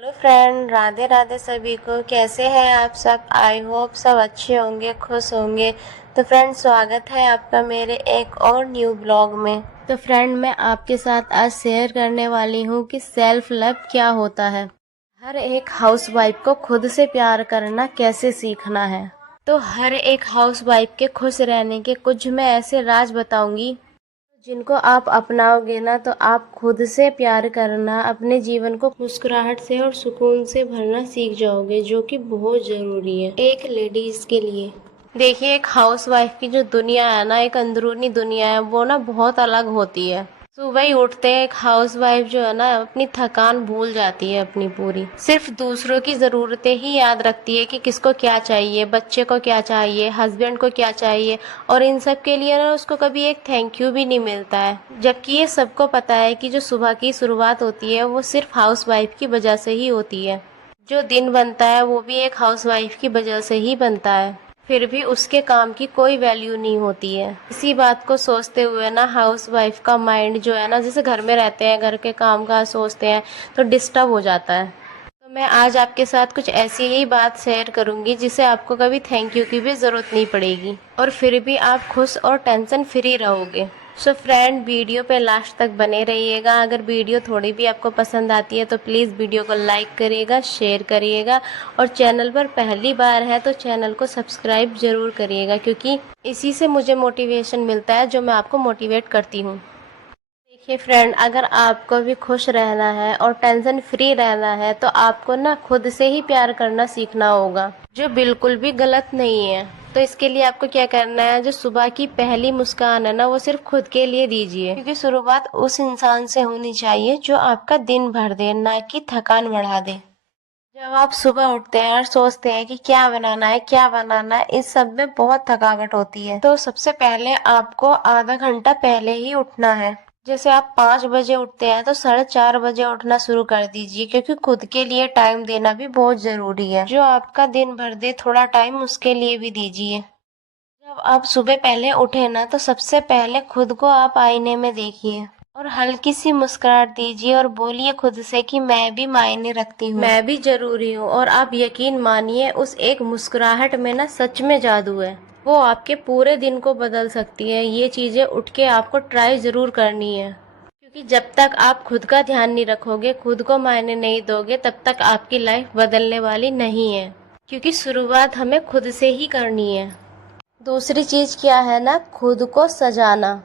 Hello friend, Radhe Radhe सभी को। कैसे हैं आप सब? आई होप सब अच्छे होंगे, खुश होंगे। तो फ्रेंड, स्वागत है आपका मेरे एक और न्यू ब्लॉग में। तो फ्रेंड, मैं आपके साथ आज शेयर करने वाली हूँ कि सेल्फ लव क्या होता है। हर एक हाउसवाइफ को खुद से प्यार करना कैसे सीखना है। तो हर एक हाउसवाइफ के खुश रहने के कुछ मैं ऐसे राज बताऊंगी जिनको आप अपनाओगे ना तो आप खुद से प्यार करना, अपने जीवन को मुस्कुराहट से और सुकून से भरना सीख जाओगे, जो कि बहुत जरूरी है एक लेडीज के लिए। देखिए, एक हाउसवाइफ की जो दुनिया है ना, एक अंदरूनी दुनिया है, वो ना बहुत अलग होती है। सुबह ही उठते हैं एक हाउसवाइफ जो है ना, अपनी थकान भूल जाती है अपनी पूरी, सिर्फ दूसरों की जरूरतें ही याद रखती है कि किसको क्या चाहिए, बच्चे को क्या चाहिए, हस्बैंड को क्या चाहिए। और इन सब के लिए ना उसको कभी एक थैंक यू भी नहीं मिलता है। जबकि ये सबको पता है कि जो सुबह की शुरुआत होती है वो सिर्फ हाउसवाइफ की वजह से ही होती है। जो दिन बनता है वो भी एक हाउसवाइफ की वजह से ही बनता है। फिर भी उसके काम की कोई वैल्यू नहीं होती है। इसी बात को सोचते हुए ना हाउसवाइफ का माइंड जो है ना, जैसे घर में रहते हैं, घर के काम का सोचते हैं तो डिस्टर्ब हो जाता है। तो मैं आज आपके साथ कुछ ऐसी ही बात शेयर करूंगी जिससे आपको कभी थैंक यू की भी जरूरत नहीं पड़ेगी और फिर भी आप खुश और टेंशन फ्री रहोगे। सो फ्रेंड, वीडियो पे लास्ट तक बने रहिएगा। अगर वीडियो थोड़ी भी आपको पसंद आती है तो प्लीज़ वीडियो को लाइक करिएगा, शेयर करिएगा और चैनल पर पहली बार है तो चैनल को सब्सक्राइब ज़रूर करिएगा, क्योंकि इसी से मुझे मोटिवेशन मिलता है जो मैं आपको मोटिवेट करती हूँ। देखिए फ्रेंड, अगर आपको भी खुश रहना है और टेंशन फ्री रहना है तो आपको ना खुद से ही प्यार करना सीखना होगा, जो बिल्कुल भी गलत नहीं है। तो इसके लिए आपको क्या करना है, जो सुबह की पहली मुस्कान है ना, वो सिर्फ खुद के लिए दीजिए, क्योंकि शुरुआत उस इंसान से होनी चाहिए जो आपका दिन भर दे, ना कि थकान बढ़ा दे। जब आप सुबह उठते हैं और सोचते हैं कि क्या बनाना है क्या बनाना है, इस सब में बहुत थकावट होती है। तो सबसे पहले आपको आधा घंटा पहले ही उठना है। जैसे आप 5 बजे उठते हैं तो 4:30 बजे उठना शुरू कर दीजिए, क्योंकि खुद के लिए टाइम देना भी बहुत जरूरी है। जो आपका दिन भर दे थोड़ा टाइम उसके लिए भी दीजिए। जब आप सुबह पहले उठे ना तो सबसे पहले खुद को आप आईने में देखिए और हल्की सी मुस्कुराहट दीजिए और बोलिए खुद से कि मैं भी मायने रखती हूँ, मैं भी जरूरी हूँ। और आप यकीन मानिए, उस एक मुस्कुराहट में ना सच में जादू है। वो आपके पूरे दिन को बदल सकती है। ये चीजें उठ के आपको ट्राई जरूर करनी है, क्योंकि जब तक आप खुद का ध्यान नहीं रखोगे, खुद को मायने नहीं दोगे, तब तक आपकी लाइफ बदलने वाली नहीं है। क्योंकि शुरुआत हमें खुद से ही करनी है। दूसरी चीज क्या है ना, खुद को सजाना।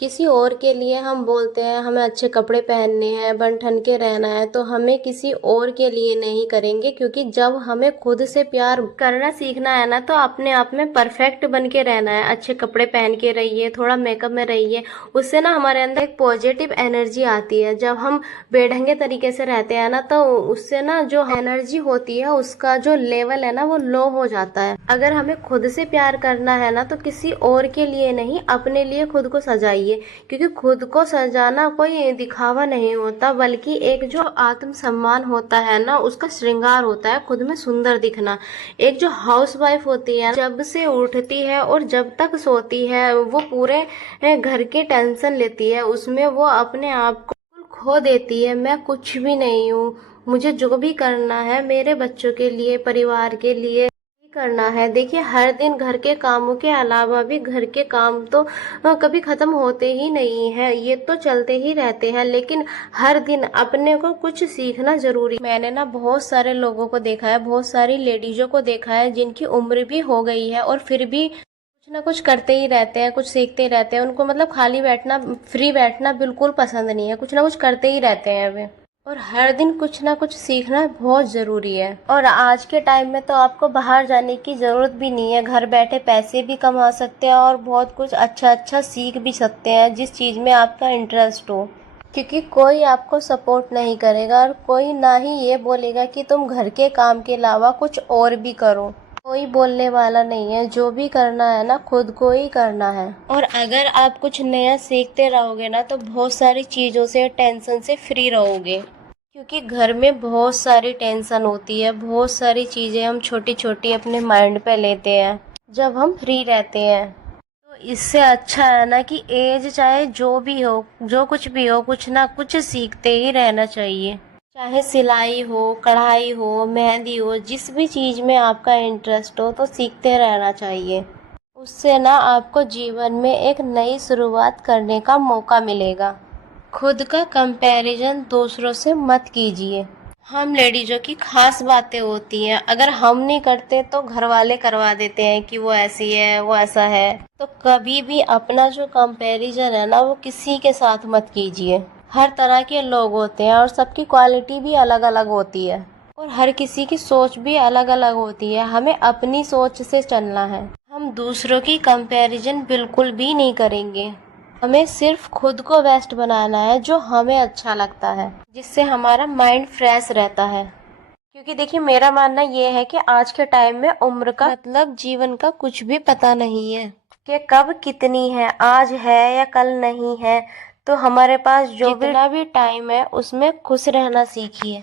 किसी और के लिए हम बोलते हैं हमें अच्छे कपड़े पहनने हैं, बन ठन के रहना है, तो हमें किसी और के लिए नहीं करेंगे। क्योंकि जब हमें खुद से प्यार करना सीखना है ना, तो अपने आप में परफेक्ट बन के रहना है। अच्छे कपड़े पहन के रहिए, थोड़ा मेकअप में रहिए, उससे ना हमारे अंदर एक पॉजिटिव एनर्जी आती है। जब हम बेढंगे तरीके से रहते हैं ना, तो उससे ना जो एनर्जी होती है उसका जो लेवल है ना, वो लो हो जाता है। अगर हमें खुद से प्यार करना है ना, तो किसी और के लिए नहीं, अपने लिए खुद को सजाइए। क्योंकि खुद को सजाना कोई दिखावा नहीं होता, बल्कि एक जो आत्मसम्मान होता है ना, उसका श्रृंगार होता है खुद में सुंदर दिखना। एक जो हाउसवाइफ होती है, जब से उठती है और जब तक सोती है, वो पूरे घर के टेंशन लेती है, उसमें वो अपने आप को खो देती है। मैं कुछ भी नहीं हूँ, मुझे जो भी करना है मेरे बच्चों के लिए, परिवार के लिए करना है। देखिए, हर दिन घर के कामों के अलावा भी घर के काम तो कभी खत्म होते ही नहीं है, ये तो चलते ही रहते हैं। लेकिन हर दिन अपने को कुछ सीखना जरूरी। मैंने ना बहुत सारे लोगों को देखा है, बहुत सारी लेडीजों को देखा है जिनकी उम्र भी हो गई है और फिर भी कुछ ना कुछ करते ही रहते हैं, कुछ सीखते ही रहते हैं। उनको मतलब खाली बैठना, फ्री बैठना बिल्कुल पसंद नहीं है, कुछ ना कुछ करते ही रहते हैं वे। और हर दिन कुछ ना कुछ सीखना बहुत ज़रूरी है। और आज के टाइम में तो आपको बाहर जाने की ज़रूरत भी नहीं है, घर बैठे पैसे भी कमा सकते हैं और बहुत कुछ अच्छा अच्छा सीख भी सकते हैं, जिस चीज़ में आपका इंटरेस्ट हो। क्योंकि कोई आपको सपोर्ट नहीं करेगा और कोई ना ही ये बोलेगा कि तुम घर के काम के अलावा कुछ और भी करो। कोई बोलने वाला नहीं है। जो भी करना है ना, खुद को ही करना है। और अगर आप कुछ नया सीखते रहोगे ना, तो बहुत सारी चीज़ों से, टेंशन से फ्री रहोगे। क्योंकि घर में बहुत सारी टेंशन होती है, बहुत सारी चीज़ें हम छोटी छोटी अपने माइंड पे लेते हैं जब हम फ्री रहते हैं। तो इससे अच्छा है ना कि एज चाहे जो भी हो, जो कुछ भी हो, कुछ ना कुछ सीखते ही रहना चाहिए। चाहे सिलाई हो, कढ़ाई हो, मेहंदी हो, जिस भी चीज़ में आपका इंटरेस्ट हो तो सीखते रहना चाहिए। उससे ना आपको जीवन में एक नई शुरुआत करने का मौका मिलेगा। खुद का कंपैरिजन दूसरों से मत कीजिए। हम लेडीजों की खास बातें होती हैं, अगर हम नहीं करते तो घर वाले करवा देते हैं कि वो ऐसी है, वो ऐसा है। तो कभी भी अपना जो कंपैरिजन है ना वो किसी के साथ मत कीजिए। हर तरह के लोग होते हैं और सबकी क्वालिटी भी अलग अलग होती है और हर किसी की सोच भी अलग अलग होती है। हमें अपनी सोच से चलना है। हम दूसरों की कंपैरिजन बिल्कुल भी नहीं करेंगे। हमें सिर्फ खुद को बेस्ट बनाना है जो हमें अच्छा लगता है, जिससे हमारा माइंड फ्रेश रहता है। क्योंकि देखिए मेरा मानना ये है कि आज के टाइम में उम्र का मतलब जीवन का कुछ भी पता नहीं है कि कब कितनी है, आज है या कल नहीं है। तो हमारे पास जो जितना भी टाइम है उसमें खुश रहना सीखिए।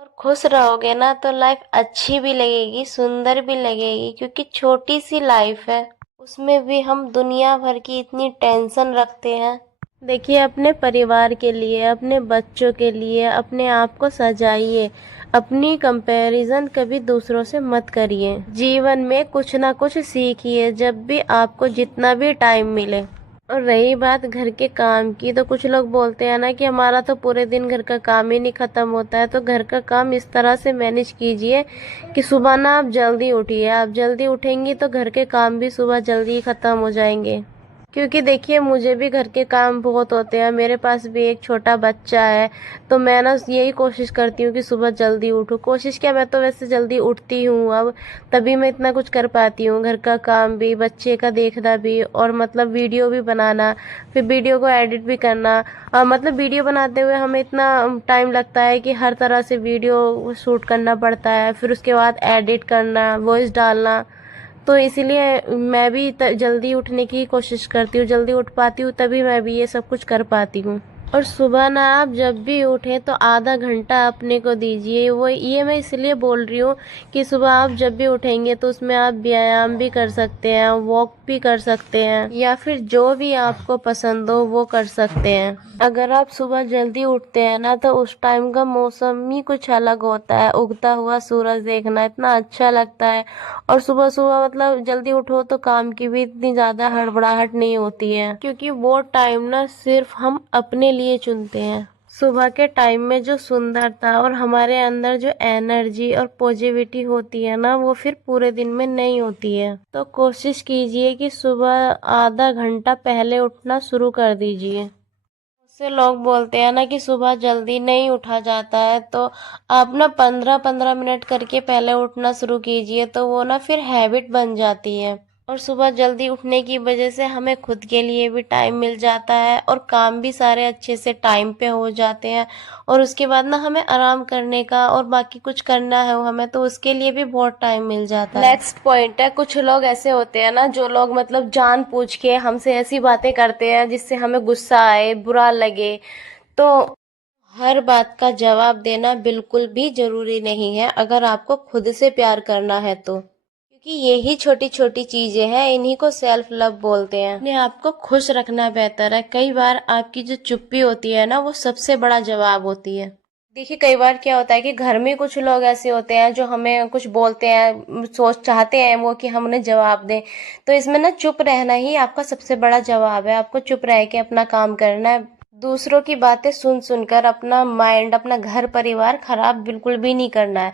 और खुश रहोगे ना तो लाइफ अच्छी भी लगेगी, सुंदर भी लगेगी। क्योंकि छोटी सी लाइफ है, उसमें भी हम दुनिया भर की इतनी टेंशन रखते हैं। देखिए अपने परिवार के लिए, अपने बच्चों के लिए अपने आप को सजाइए। अपनी कंपैरिजन कभी दूसरों से मत करिए। जीवन में कुछ ना कुछ सीखिए जब भी आपको जितना भी टाइम मिले। और रही बात घर के काम की, तो कुछ लोग बोलते हैं ना कि हमारा तो पूरे दिन घर का काम ही नहीं खत्म होता है। तो घर का काम इस तरह से मैनेज कीजिए कि सुबह ना आप जल्दी उठिए। आप जल्दी उठेंगी तो घर के काम भी सुबह जल्दी ही खत्म हो जाएंगे। क्योंकि देखिए मुझे भी घर के काम बहुत होते हैं, मेरे पास भी एक छोटा बच्चा है। तो मैं ना यही कोशिश करती हूँ कि सुबह जल्दी उठूँ। कोशिश क्या, मैं तो वैसे जल्दी उठती हूँ अब, तभी मैं इतना कुछ कर पाती हूँ। घर का काम भी, बच्चे का देखना भी, और मतलब वीडियो भी बनाना, फिर वीडियो को एडिट भी करना। मतलब वीडियो बनाते हुए हमें इतना टाइम लगता है कि हर तरह से वीडियो शूट करना पड़ता है, फिर उसके बाद एडिट करना, वॉइस डालना। तो इसीलिए मैं भी जल्दी उठने की कोशिश करती हूँ। जल्दी उठ पाती हूँ तभी मैं भी ये सब कुछ कर पाती हूँ। और सुबह ना आप जब भी उठें तो आधा घंटा अपने को दीजिए। वो ये मैं इसलिए बोल रही हूँ कि सुबह आप जब भी उठेंगे तो उसमें आप व्यायाम भी कर सकते हैं, वॉक भी कर सकते हैं, या फिर जो भी आपको पसंद हो वो कर सकते हैं। अगर आप सुबह जल्दी उठते हैं ना तो उस टाइम का मौसम ही कुछ अलग होता है। उगता हुआ सूरज देखना इतना अच्छा लगता है। और सुबह सुबह मतलब जल्दी उठो तो काम की भी इतनी ज़्यादा हड़बड़ाहट नहीं होती है, क्योंकि वो टाइम ना सिर्फ हम अपने लिए चुनते हैं। सुबह के टाइम में जो सुंदरता और हमारे अंदर जो एनर्जी और पॉजिटिविटी होती है ना, वो फिर पूरे दिन में नहीं होती है। तो कोशिश कीजिए कि सुबह आधा घंटा पहले उठना शुरू कर दीजिए। से लोग बोलते हैं ना कि सुबह जल्दी नहीं उठा जाता है, तो आप ना 15-15 मिनट करके पहले उठना शुरू कीजिए, तो वो ना फिर हैबिट बन जाती है। और सुबह जल्दी उठने की वजह से हमें खुद के लिए भी टाइम मिल जाता है और काम भी सारे अच्छे से टाइम पे हो जाते हैं। और उसके बाद ना हमें आराम करने का और बाकी कुछ करना है हमें, तो उसके लिए भी बहुत टाइम मिल जाता है। नेक्स्ट पॉइंट है, कुछ लोग ऐसे होते हैं ना जो लोग मतलब जान पूछ के हमसे ऐसी बातें करते हैं जिससे हमें गुस्सा आए, बुरा लगे। तो हर बात का जवाब देना बिल्कुल भी जरूरी नहीं है अगर आपको खुद से प्यार करना है तो। क्योंकि यही छोटी छोटी चीजें हैं, इन्हीं को सेल्फ लव बोलते हैं। अपने आप को खुश रखना बेहतर है। कई बार आपकी जो चुप्पी होती है ना वो सबसे बड़ा जवाब होती है। देखिए कई बार क्या होता है कि घर में कुछ लोग ऐसे होते हैं जो हमें कुछ बोलते हैं, सोच चाहते हैं वो कि हम उन्हें जवाब दें। तो इसमें ना चुप रहना ही आपका सबसे बड़ा जवाब है। आपको चुप रह के अपना काम करना है। दूसरों की बातें सुन सुनकर अपना माइंड, अपना घर परिवार खराब बिल्कुल भी नहीं करना है।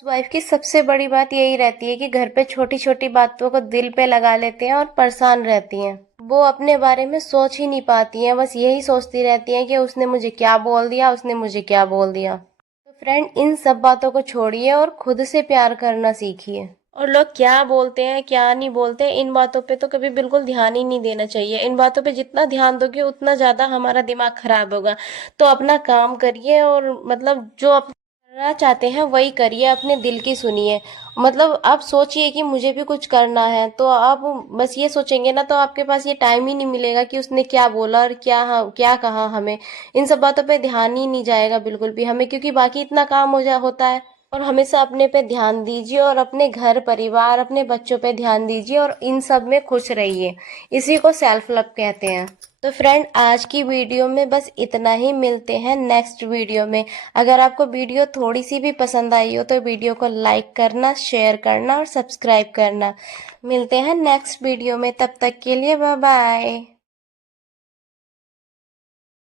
हाउस वाइफ की सबसे बड़ी बात यही रहती है कि घर पे छोटी छोटी बातों को दिल पे लगा लेते हैं और परेशान रहती हैं। वो अपने बारे में सोच ही नहीं पाती हैं, बस यही सोचती रहती हैं कि उसने मुझे क्या बोल दिया, उसने मुझे क्या बोल दिया। तो फ्रेंड इन सब बातों को छोड़िए और खुद से प्यार करना सीखिए। और लोग क्या बोलते हैं क्या नहीं बोलते, इन बातों पे तो कभी बिल्कुल ध्यान ही नहीं देना चाहिए। इन बातों पे जितना ध्यान दोगे उतना ज्यादा हमारा दिमाग खराब होगा। तो अपना काम करिए और मतलब जो आप करना चाहते हैं वही करिए, अपने दिल की सुनिए। मतलब आप सोचिए कि मुझे भी कुछ करना है, तो आप बस ये सोचेंगे ना तो आपके पास ये टाइम ही नहीं मिलेगा कि उसने क्या बोला और क्या कहा हमें। इन सब बातों पे ध्यान ही नहीं जाएगा बिल्कुल भी हमें, क्योंकि बाकी इतना काम होता है। और हमेशा अपने पे ध्यान दीजिए और अपने घर परिवार, अपने बच्चों पे ध्यान दीजिए और इन सब में खुश रहिए। इसी को सेल्फ लव कहते हैं। तो फ्रेंड आज की वीडियो में बस इतना ही, मिलते हैं नेक्स्ट वीडियो में। अगर आपको वीडियो थोड़ी सी भी पसंद आई हो तो वीडियो को लाइक करना, शेयर करना और सब्सक्राइब करना। मिलते हैं नेक्स्ट वीडियो में, तब तक के लिए बाय बाय।